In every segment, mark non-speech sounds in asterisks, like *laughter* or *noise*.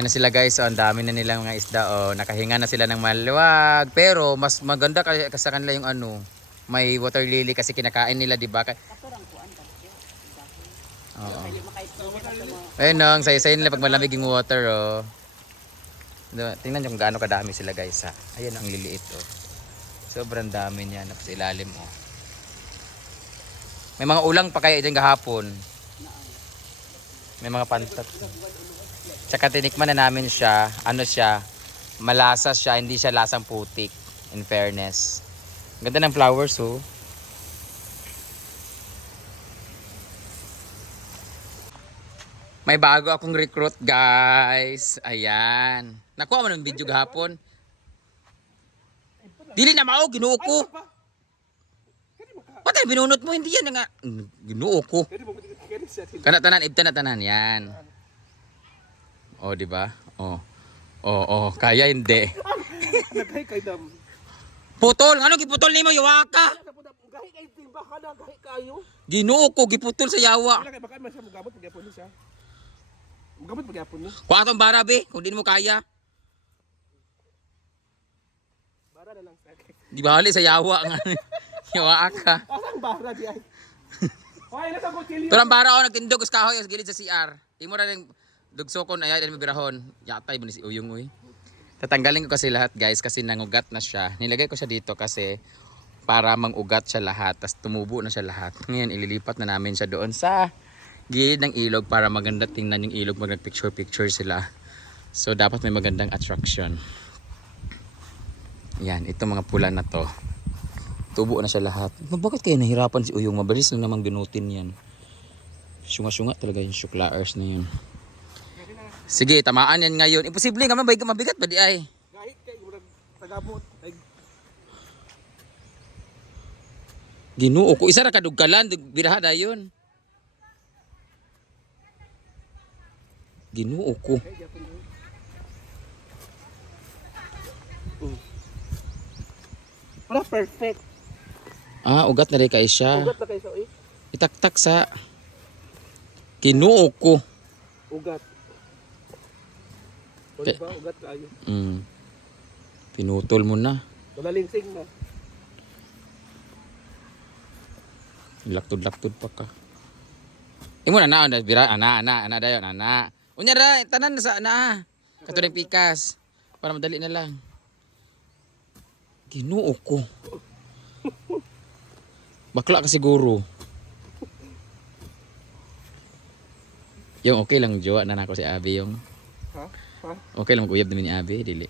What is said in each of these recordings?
Ayan na sila guys, oh, ang dami na nilang mga isda. Oh. Nakahinga na sila ng maluwag. Pero mas maganda kasi sa kanila yung ano, may water lily kasi kinakain nila, di ba? Oo. Ayun oh, ang sayo-sayo nila pag malamig yung water, oh. Diba? Tingnan nyo kung gaano kadami sila guys, ha. Ayun, ang liliit, oh. Sobrang dami niya, na sa ilalim, oh. May mga ulang pa kaya dyan gahapon. May mga pantat. Tsaka tinikman na namin siya, ano siya, malasa siya, hindi siya lasang putik, in fairness. Ganda ng flowers, oh. May bago akong recruit, guys. Ayan. Nakuha mo ng video gahapon. Dili na mao, ginuo ko. Patay, binunot mo, hindi yan nga. Mm, Ginuo ko. Kana tanan, ibta na tanan, yan. O, di ba? O. O, o, kaya hindi. Naghay kay dam. Putol, ano giputol nimo yawaka? Gahi kay timba ka na, gahi kayo. Ginuo ko, giputol sa yawa. Wala kay baka man siya magamot pagyapon siya. Magamot pagyapon ni. Kuha tong barabe, kung di mo kaya. Bara na lang sa akin. Di bali sa yawa nga. *laughs* yawaka. Asang bara di ay. *laughs* Hoy, nasa kutsilyo. Pero ang bara ako nagtindog us kahoy sa gilid sa CR. Imo ra ning dugsokon ay ay birahon. Yatay mo ni si Uyong uy. Tatanggalin ko kasi lahat guys kasi nangugat na siya. Nilagay ko siya dito kasi para mangugat siya lahat. Tapos tumubo na siya lahat. Ngayon ililipat na namin siya doon sa gilid ng ilog para maganda tingnan yung ilog mag nagpicture picture sila. So dapat may magandang attraction. Yan, ito mga pula na to. Tubo na siya lahat. Ma- Bakit kaya nahirapan si Uyong? Mabilis lang namang binutin yan. Syunga-syunga talaga yung syuklaers na yun. Sige, tamaan yan ngayon. Imposible nga mabay mabigat ba di ay? Gahi kay murag tagamot. Ay, Ginoo ko isa ra kadugkalan dug biraha dayon. Ginoo ko. ni. Para perfect. Ah, ugat na rin kay siya. Ugat na kay eh. Itaktak sa Ginoo ko. Ugat. O Okay. diba, ugat kayo. Mm. Pinutol mo na. Wala linsing na. Laktod-laktod pa ka. Imo na na bira ana ana ana dayon ana. Unya ra tanan na sa ana. Katulad pikas para madali na lang. Ginoo ko. Bakla ka siguro. Yung okay lang jowa na nako si Abi yung Ha? Ha? okay lang maguyab namin ni Abi dili.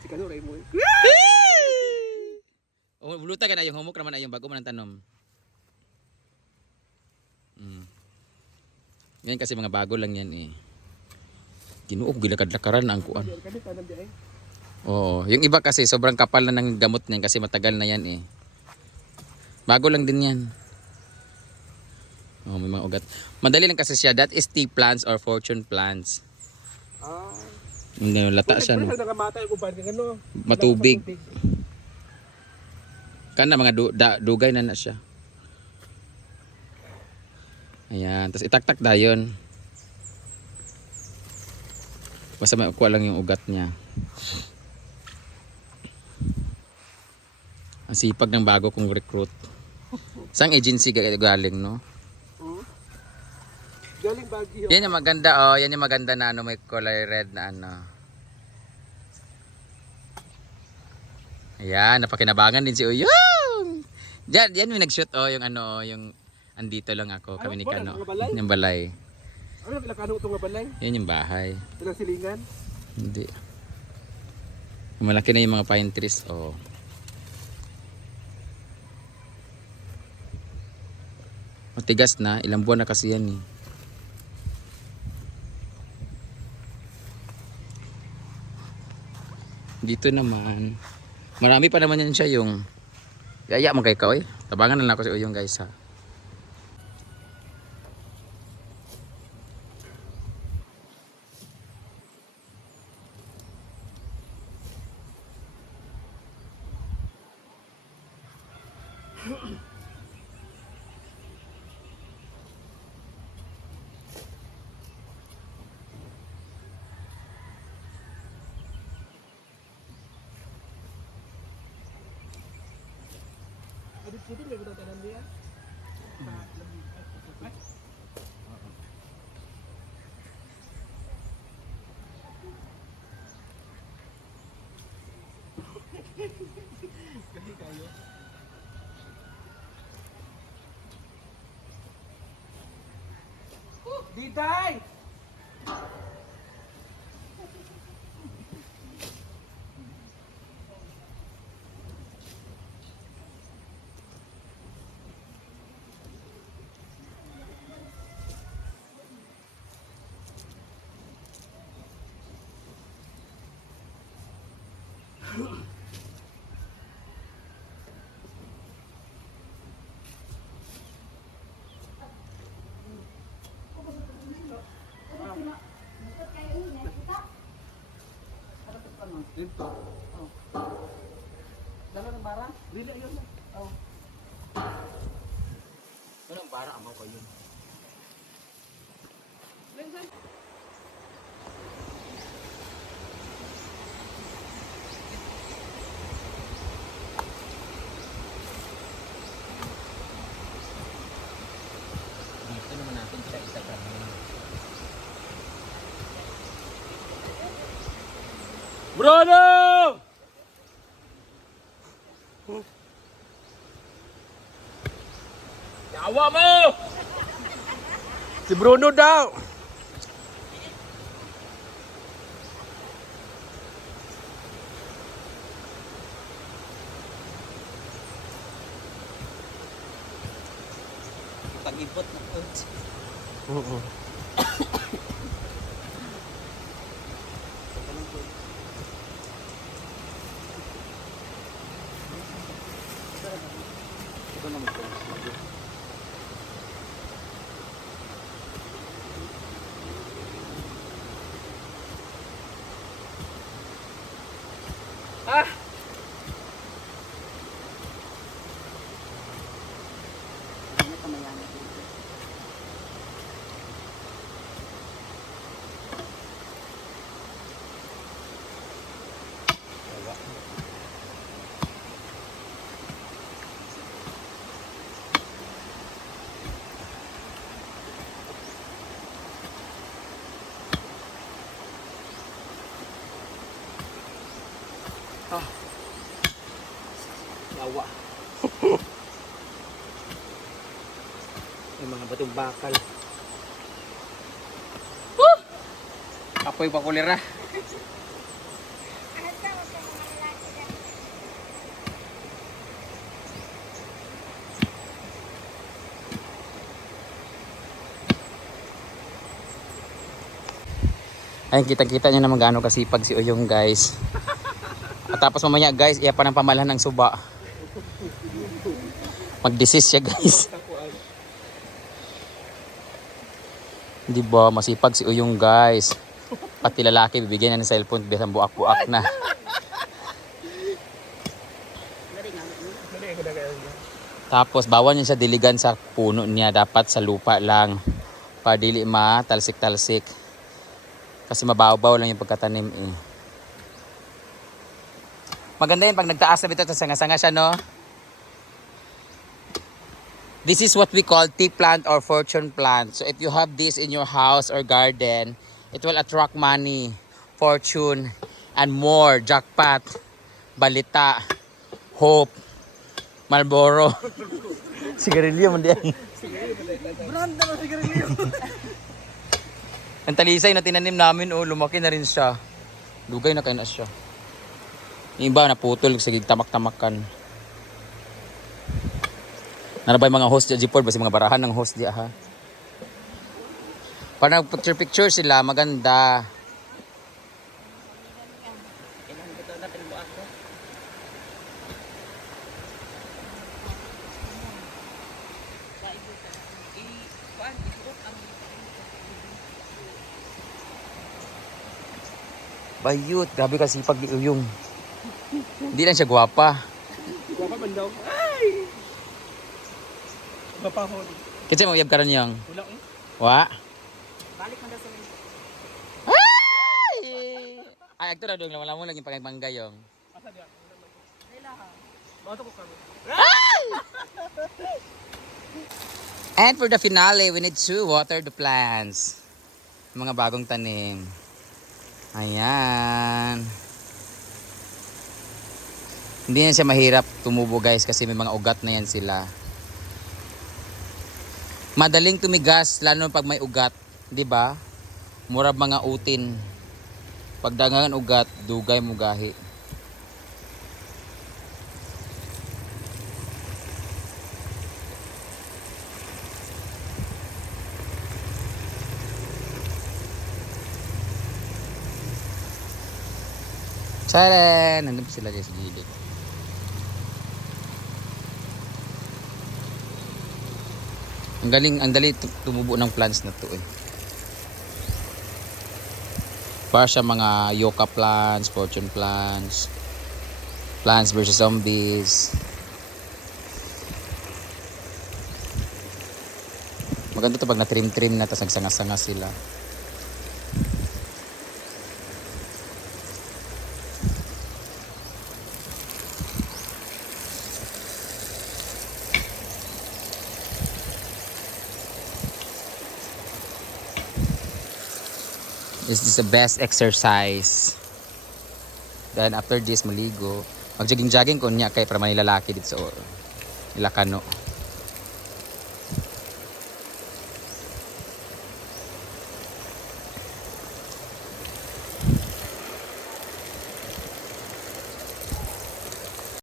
Si Kano ray mo. Oh, buluta ka na yung humok naman ay yung bago man ang tanom. Mm. Yan kasi mga bago lang yan eh. Ginoo ko gilakad-lakaran ang kuan. Oo, yung iba kasi sobrang kapal na ng gamot niyan kasi matagal na yan eh. Bago lang din yan. Oh, may mga ugat. Madali lang kasi siya. That is tea plants or fortune plants. Ah. Ganun, lata siya no. Ano? Matubig. Kana mga du- da- dugay na na siya. Ayan, tapos itaktak dayon. Basta makuha lang yung ugat niya. Ang sipag ng bago kong recruit. Sang agency galing, no? Galing Baguio. Yan yung maganda, oh. Yan yung maganda na ano, may color red na ano. Ayan, napakinabangan din si Uyong. Diyan, yan yung nag-shoot, oh, yung ano, oh, yung andito lang ako, kami ni Ano, Kano. Yung balay. Ano kailan kanong itong balay? Yan yung bahay. Ilang silingan? Hindi. Malaki na yung mga pine trees, oh. Matigas na, ilang buwan na kasi yan eh. dito naman marami pa naman yan siya yung yaya man kay ka oy tabangan na lang ako sa uyong guys ha Mm-hmm. Putih-putih dia kita tanam dia. Diday! Dito. Dalo ng bara? Dili yun. Bruno! Yawa mo! Si Bruno daw! Pag-ipot na coach. Oo. Ah! Ano ka mayaman dito? Yawa. May mga batong bakal. Apoy pa kulira. Ayun, kita-kita nyo naman gaano kasipag si Uyong guys. At tapos mamaya guys, iya pa ng pamalahan ng suba. Mag-desist siya guys. Di ba masipag si Uyong guys. Pati lalaki bibigyan na ng cellphone bisan buak-buak na. Tapos bawal niya siya diligan sa puno niya, dapat sa lupa lang. Para dili ma talsik-talsik. Kasi mababaw lang yung pagkatanim eh. Maganda yun pag nagtaas na ito, sanga-sanga siya no? This is what we call tea plant or fortune plant. So if you have this in your house or garden, it will attract money, fortune, and more. Jackpot, balita, hope, Marlboro. *laughs* Sigarilyo man diyan. Branda na sigarilyo. Ang talisay na tinanim namin, oh, lumaki na rin siya. Lugay na kayo na siya. Yung iba naputol sa tamak-tamakan. Narabay mga host dyan, Jipord, basi mga barahan ng host diya ha. Para picture-picture sila, maganda. Bayut, grabe kasi pag yung. Hindi lang siya gwapa. Gua pa bandaw. Ay! Bapa ko. Kasi mo ka rin yung. Wala eh. Wa? Balik mo daw sa mga. Ay! Ay, akto na doon, lamang lang yung pagmangga yung. Asa dia? Dila ha. Bato ko kami. Ay! And for the finale, we need to water the plants. Mga bagong tanim. Ayan. Hindi na siya mahirap tumubo guys kasi may mga ugat na yan sila. Madaling tumigas lalo pag may ugat, 'di ba? Murab mga utin. Pag dagangan ugat, dugay mo gahi. Tcharan! Nandun pa sila dyan sa gilid. Ang galing, ang dali tu- tumubo ng plants na to eh. Para siya mga yoga plants, fortune plants, plants versus zombies. Maganda to pag na-trim-trim na tapos nagsanga-sanga sila. This is the best exercise. Then after this, maligo. Mag-jogging-jogging ko niya kay para manilalaki dito sa Ilacano.